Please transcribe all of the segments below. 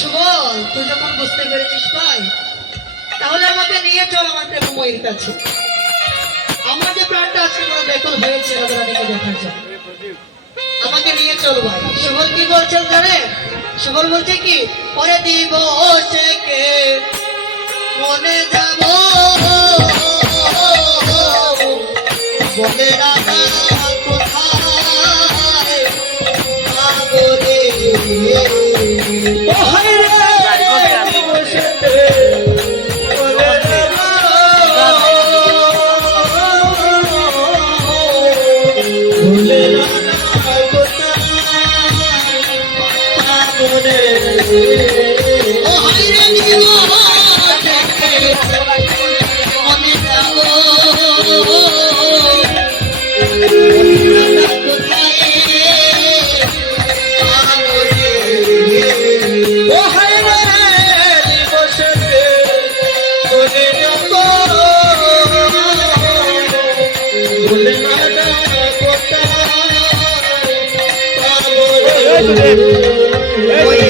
সুবল, তুই যখন বুঝতে পেরেছিস ভাই তাহলে আমাকে নিয়ে চল আমার প্রেমময়ীর কাছে। আমার যে প্রাণটা আজকে কোনো বেকল হয়েছে রাধারানীকে দেখার জন্য আমাকে নিয়ে চল ভাই। সুবল কি বলছেন জানে? সুবল বলছে কি? পরে দিব কে মনে যাব। বলে কোথায়? সাগরে ও হাইরে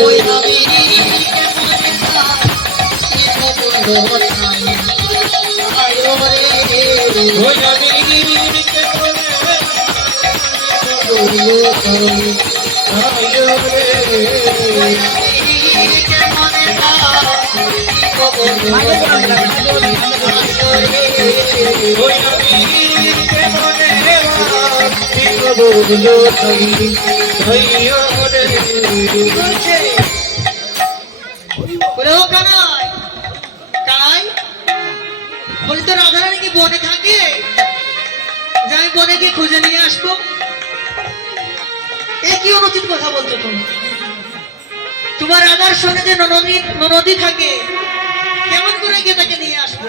ওই নবীর আয়ো রে বলে ও কানাই কানাই বলি তো রাধারানী কি বনে থাকে? যে আমি বনে গিয়ে খুঁজে নিয়ে আসব? এ কি অনুচিত কথা বলছো তুমি? তোমার রাধার সঙ্গে যে ননদী ননদী থাকে কেমন করে গিয়ে তাকে নিয়ে আসব?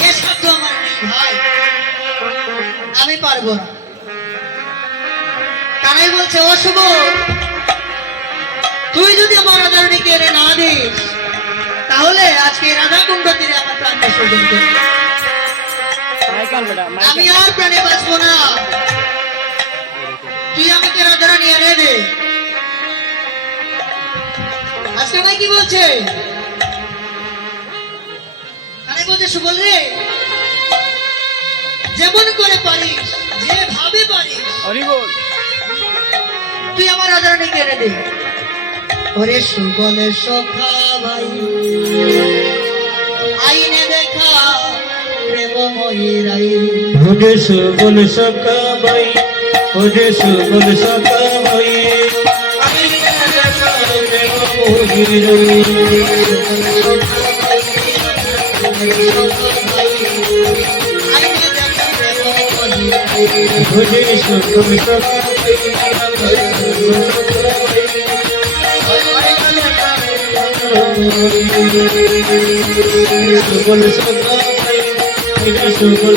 এ সাধ্য আমার নেই ভাই। আমি পারব না। কানাই বলছে ও তুই যদি আমার রাধারানীকে এনে না দিস তাহলে আজকে রাধা কুণ্ড তীরে আমার প্রাণ বিসর্জন করব। আমি আর প্রাণে বাঁচবো না। তুই আমাকে রাধারানী এনে দে। আজকে ভাই কি বলছে? বলছে সুবল রে যেমন করে পারিস যেভাবে পারিস তুই আমার রাধারানীকে এনে দে। ওরে সুবলে সখা ভাই আইনে দেখা ওরে সুবল সকা ভাই ওরে সুবল সকা ভাই আইনে দেখা প্রেমময়ী ওরে সুবল সুবল সুবল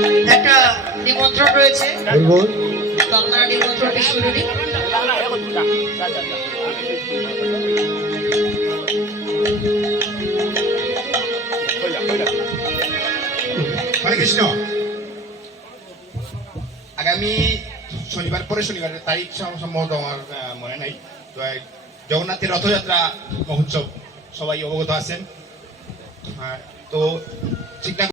নিমন্ত্রণ রয়েছে। বলব তো আপনারা নিমন্ত্রণটি শুনে নিন হরে কৃষ্ণ আগামী শনিবার পরে শনিবারের তারিখ সম- সম্ভবত আমার মনে নাই। তো জগন্নাথের রথযাত্রা মহোৎসব সবাই অবগত আছেন। তো ঠিক